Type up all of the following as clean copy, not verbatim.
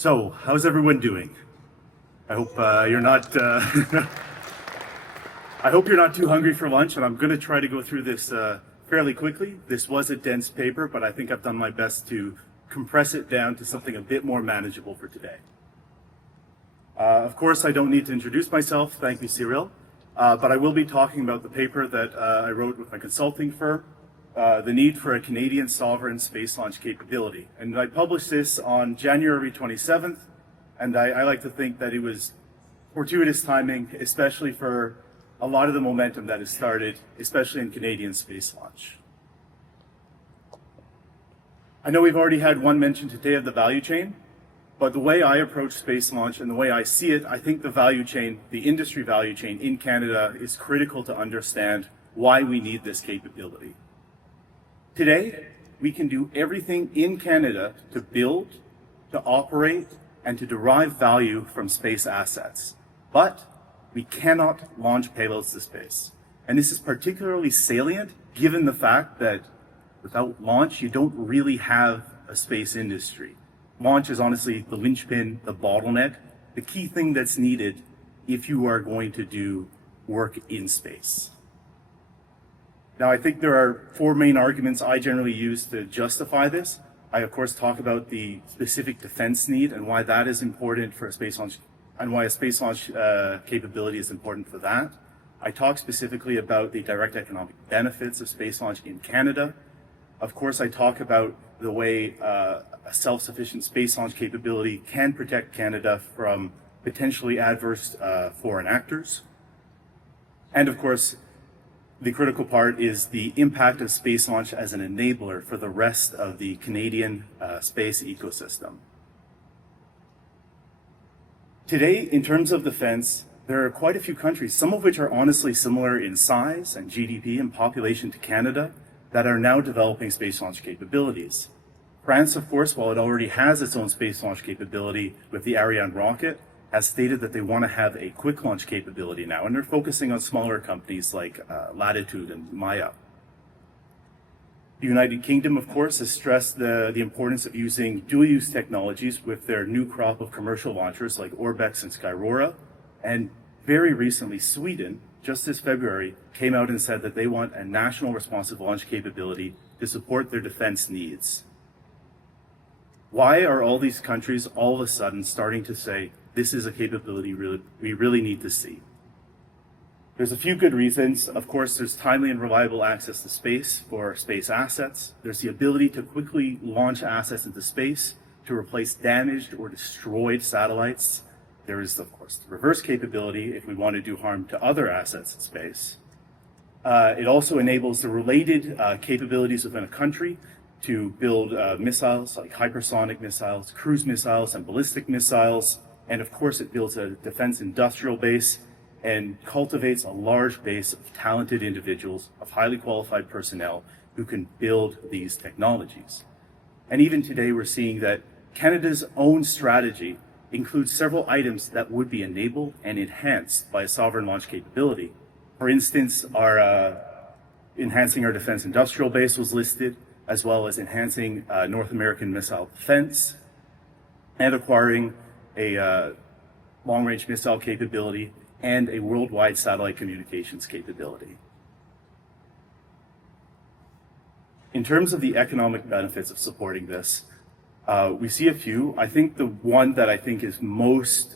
So, how's everyone doing? I hope you're not. I hope you're not too hungry for lunch, and I'm going to try to go through this fairly quickly. This was a dense paper, but I think I've done my best to compress it down to something a bit more manageable for today. Of course, I don't need to introduce myself. Thank you, Cyril. But I will be talking about the paper that I wrote with my consulting firm, the need for a Canadian sovereign space launch capability. And I published this on January 27th, and I like to think that it was fortuitous timing, especially for a lot of the momentum that has started, especially in Canadian space launch. I know we've already had one mention today of the value chain, but the way I approach space launch and the way I see it, I think the value chain, the industry value chain in Canada is critical to understand why we need this capability. Today, we can do everything in Canada to build, to operate, and to derive value from space assets. But we cannot launch payloads to space. And this is particularly salient given the fact that without launch, you don't really have a space industry. Launch is honestly the linchpin, the bottleneck, the key thing that's needed if you are going to do work in space. Now, I think there are four main arguments I generally use to justify this. I, of course, talk about the specific defense need and why that is important for a space launch, and why a space launch capability is important for that. I talk specifically about the direct economic benefits of space launch in Canada. Of course, I talk about the way a self-sufficient space launch capability can protect Canada from potentially adverse foreign actors. And of course, the critical part is the impact of space launch as an enabler for the rest of the Canadian space ecosystem. Today, in terms of defense, there are quite a few countries, some of which are honestly similar in size and GDP and population to Canada, that are now developing space launch capabilities. France, of course, while it already has its own space launch capability with the Ariane rocket, has stated that they want to have a quick launch capability now, and they're focusing on smaller companies like Latitude and Maya. The United Kingdom, of course, has stressed the importance of using dual-use technologies with their new crop of commercial launchers like Orbex and Skyrora. And very recently, Sweden, just this February, came out and said that they want a national responsive launch capability to support their defense needs. Why are all these countries all of a sudden starting to say, this is a capability we really need to see? There's a few good reasons. Of course, there's timely and reliable access to space for space assets. There's the ability to quickly launch assets into space to replace damaged or destroyed satellites. There is, of course, the reverse capability if we want to do harm to other assets in space. It also enables the related capabilities within a country to build missiles like hypersonic missiles, cruise missiles, and ballistic missiles. And of course, it builds a defense industrial base and cultivates a large base of talented individuals, of highly qualified personnel who can build these technologies. And even today, we're seeing that Canada's own strategy includes several items that would be enabled and enhanced by a sovereign launch capability. For instance, enhancing our defense industrial base was listed, as well as enhancing North American missile defense and acquiring a long-range missile capability and a worldwide satellite communications capability. In terms of the economic benefits of supporting this, we see a few. I think the one that I think is most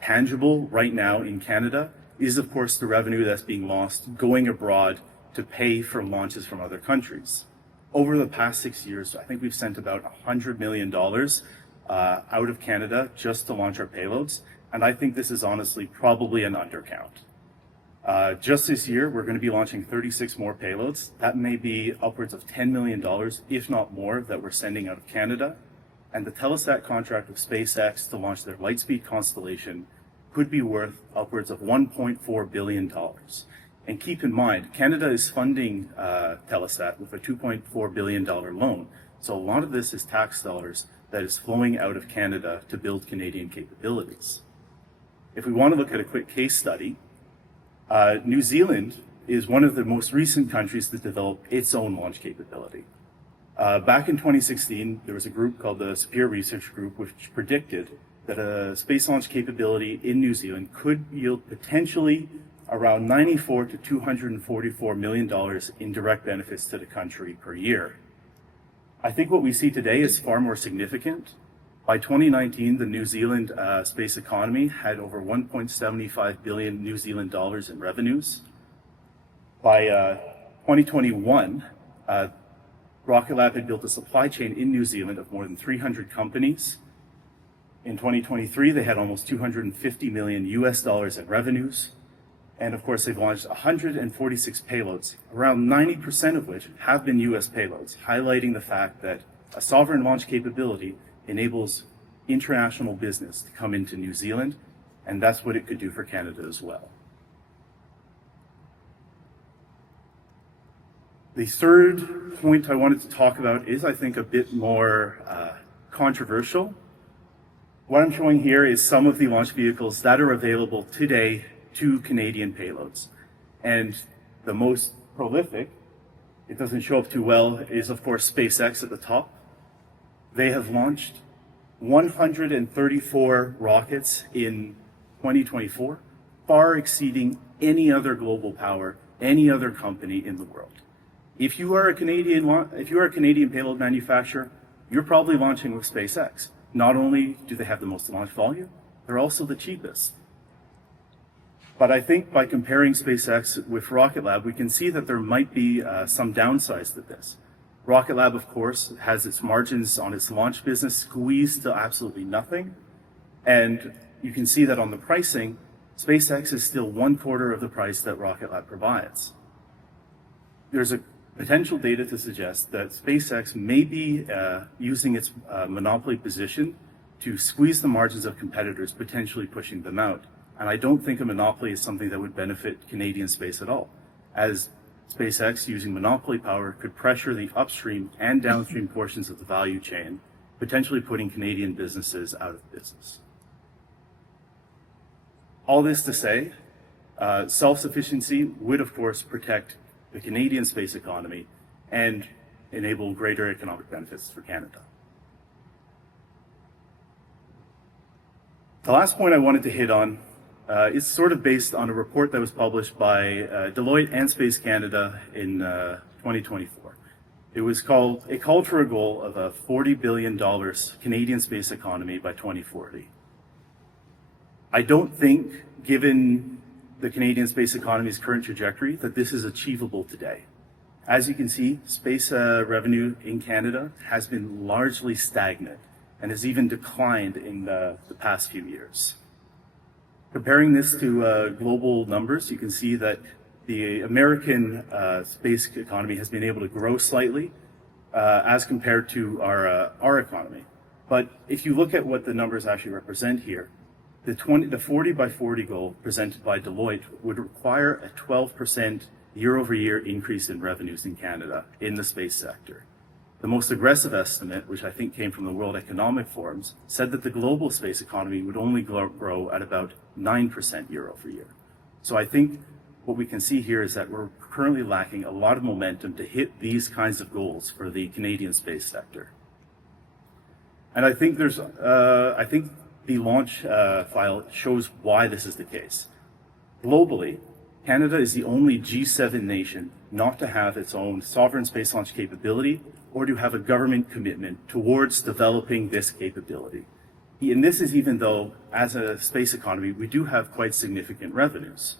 tangible right now in Canada is, of course, the revenue that's being lost going abroad to pay for launches from other countries. Over the past 6 years, I think we've sent about $100 million out of Canada just to launch our payloads. And I think this is honestly probably an undercount. Just this year, we're going to be launching 36 more payloads. That may be upwards of $10 million, if not more, that we're sending out of Canada. And the Telesat contract with SpaceX to launch their Lightspeed constellation could be worth upwards of $1.4 billion. And keep in mind, Canada is funding Telesat with a $2.4 billion loan. So a lot of this is tax dollars that is flowing out of Canada to build Canadian capabilities. If we want to look at a quick case study, New Zealand is one of the most recent countries to develop its own launch capability. Back in 2016, there was a group called the Superior Research Group, which predicted that a space launch capability in New Zealand could yield potentially around $94 to $244 million in direct benefits to the country per year. I think what we see today is far more significant. By 2019, the New Zealand space economy had over 1.75 billion New Zealand dollars in revenues. By 2021, Rocket Lab had built a supply chain in New Zealand of more than 300 companies. In 2023, they had almost 250 million US dollars in revenues. And of course, they've launched 146 payloads, around 90% of which have been US payloads, highlighting the fact that a sovereign launch capability enables international business to come into New Zealand, and that's what it could do for Canada as well. The third point I wanted to talk about is, I think, a bit more controversial. What I'm showing here is some of the launch vehicles that are available today to Canadian payloads. And the most prolific, it doesn't show up too well, is of course SpaceX at the top. They have launched 134 rockets in 2024, far exceeding any other global power, any other company in the world. If you are a Canadian payload manufacturer, you're probably launching with SpaceX. Not only do they have the most launch volume, they're also the cheapest. But I think by comparing SpaceX with Rocket Lab, we can see that there might be some downsides to this. Rocket Lab, of course, has its margins on its launch business squeezed to absolutely nothing. And you can see that on the pricing, SpaceX is still 1/4 of the price that Rocket Lab provides. There's a potential data to suggest that SpaceX may be using its monopoly position to squeeze the margins of competitors, potentially pushing them out. And I don't think a monopoly is something that would benefit Canadian space at all, as SpaceX, using monopoly power, could pressure the upstream and downstream portions of the value chain, potentially putting Canadian businesses out of business. All this to say, self-sufficiency would, of course, protect the Canadian space economy and enable greater economic benefits for Canada. The last point I wanted to hit on is sort of based on a report that was published by Deloitte and Space Canada in 2024. It called for a goal of a $40 billion Canadian space economy by 2040. I don't think, given the Canadian space economy's current trajectory, that this is achievable today. As you can see, space revenue in Canada has been largely stagnant and has even declined in the past few years. Comparing this to global numbers, you can see that the American space economy has been able to grow slightly as compared to our economy. But if you look at what the numbers actually represent here, the 40 by 40 goal presented by Deloitte would require a 12% year-over-year increase in revenues in Canada in the space sector. The most aggressive estimate, which I think came from the World Economic Forum, said that the global space economy would only grow at about 9% year-over-year. So I think what we can see here is that we're currently lacking a lot of momentum to hit these kinds of goals for the Canadian space sector. And I think the launch file shows why this is the case. Globally, Canada is the only G7 nation not to have its own sovereign space launch capability or to have a government commitment towards developing this capability. And this is even though, as a space economy, we do have quite significant revenues.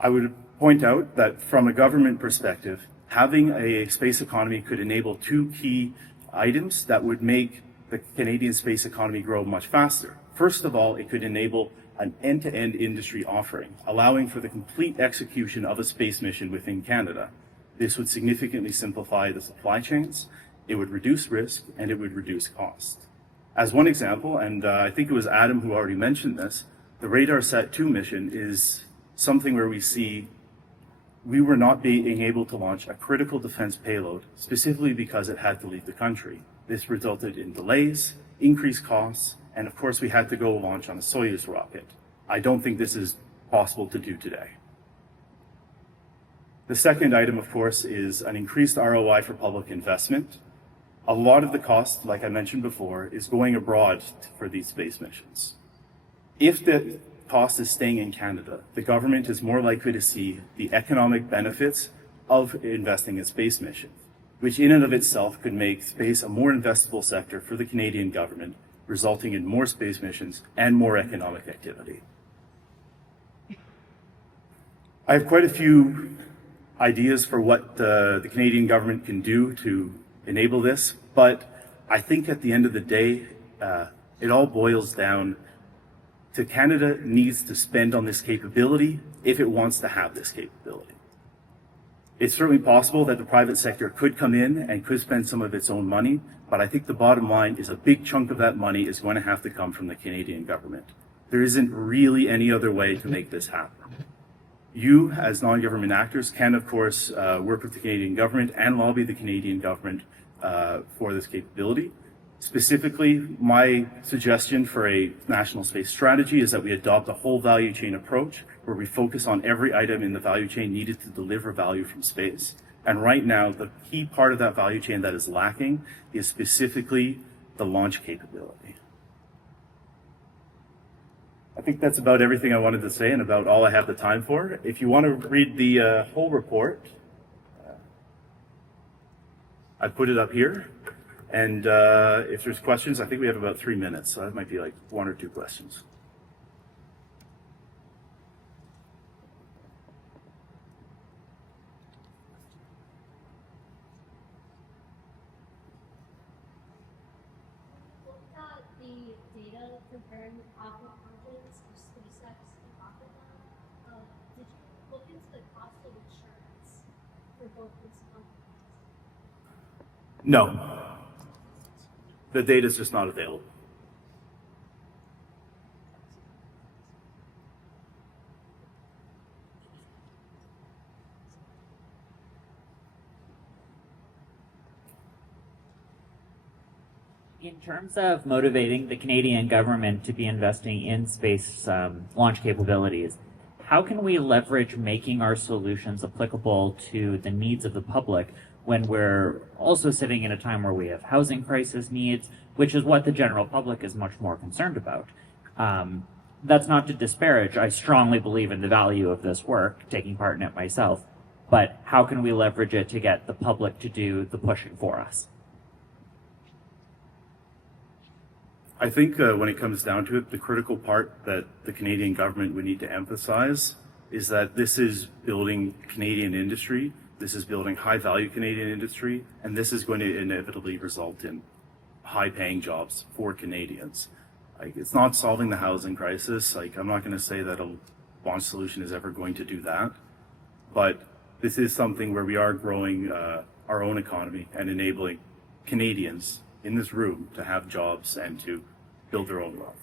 I would point out that from a government perspective, having a space economy could enable two key items that would make the Canadian space economy grow much faster. First of all, it could enable an end-to-end industry offering, allowing for the complete execution of a space mission within Canada. This would significantly simplify the supply chains, it would reduce risk, and it would reduce cost. As one example, and I think it was Adam who already mentioned this, the RADARSAT-2 mission is something where we were not being able to launch a critical defense payload specifically because it had to leave the country. This resulted in delays, increased costs, and of course we had to go launch on a Soyuz rocket. I don't think this is possible to do today. The second item, of course, is an increased ROI for public investment. A lot of the cost, like I mentioned before, is going abroad for these space missions. If the cost is staying in Canada, the government is more likely to see the economic benefits of investing in space missions, which in and of itself could make space a more investable sector for the Canadian government, resulting in more space missions and more economic activity. I have quite a few ideas for what the Canadian government can do to enable this, but I think at the end of the day, it all boils down to Canada needs to spend on this capability if it wants to have this capability. It's certainly possible that the private sector could come in and could spend some of its own money, but I think the bottom line is a big chunk of that money is going to have to come from the Canadian government. There isn't really any other way to make this happen. You, as non-government actors, can, of course, work with the Canadian government and lobby the Canadian government for this capability. Specifically, my suggestion for a national space strategy is that we adopt a whole value chain approach where we focus on every item in the value chain needed to deliver value from space. And right now, the key part of that value chain that is lacking is specifically the launch capability. I think that's about everything I wanted to say and about all I have the time for. If you want to read the whole report, I put it up here. And if there's questions, I think we have about 3 minutes, so that might be like 1 or 2 questions. Looked at the data comparing the profit margins for SpaceX and Rocket Lab. Did you look into the cost of insurance for both these companies? No. The data is just not available. In terms of motivating the Canadian government to be investing in space launch capabilities, how can we leverage making our solutions applicable to the needs of the public when we're also sitting in a time where we have housing crisis needs, which is what the general public is much more concerned about? That's not to disparage. I strongly believe in the value of this work, taking part in it myself. But how can we leverage it to get the public to do the pushing for us? I think when it comes down to it, the critical part that the Canadian government would need to emphasize is that this is building Canadian industry, this is building high-value Canadian industry, and this is going to inevitably result in high-paying jobs for Canadians. Like, it's not solving the housing crisis. Like, I'm not going to say that a launch solution is ever going to do that, but this is something where we are growing our own economy and enabling Canadians in this room to have jobs and to build their own wealth.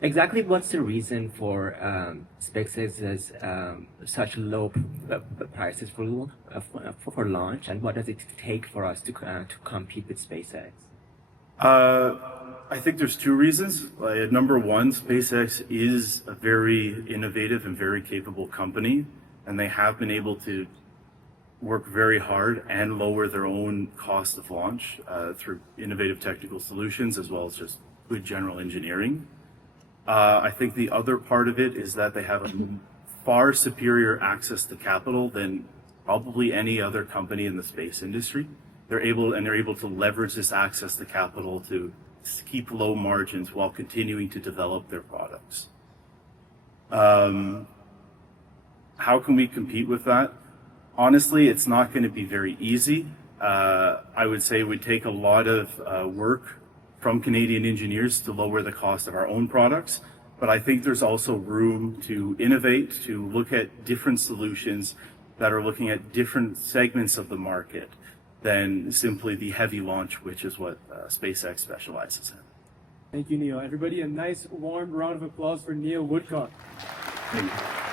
Exactly what's the reason for SpaceX's such low prices for launch, and what does it take for us to compete with SpaceX? I think there's 2 reasons. Number one, SpaceX is a very innovative and very capable company, and they have been able to work very hard and lower their own cost of launch through innovative technical solutions as well as just good general engineering. I think the other part of it is that they have a far superior access to capital than probably any other company in the space industry. They're able to leverage this access to capital to keep low margins while continuing to develop their products. How can we compete with that? Honestly, it's not going to be very easy. I would say it would take a lot of work from Canadian engineers to lower the cost of our own products, but I think there's also room to innovate, to look at different solutions that are looking at different segments of the market than simply the heavy launch, which is what SpaceX specializes in. Thank you, Neil. Everybody, a nice warm round of applause for Neil Woodcock. Thank you.